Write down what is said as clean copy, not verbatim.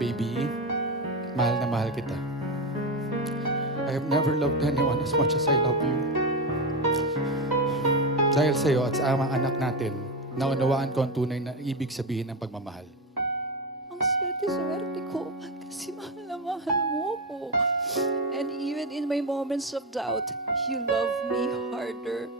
Baby, mahal na mahal kita. I have never loved anyone as much as I love you. Dahil sa'yo at sa amang anak natin, naunawaan ko ang tunay na ibig sabihin ng pagmamahal. Ang swerte-swerte ko kasi mahal na mahal mo ko. And even in my moments of doubt, you love me harder.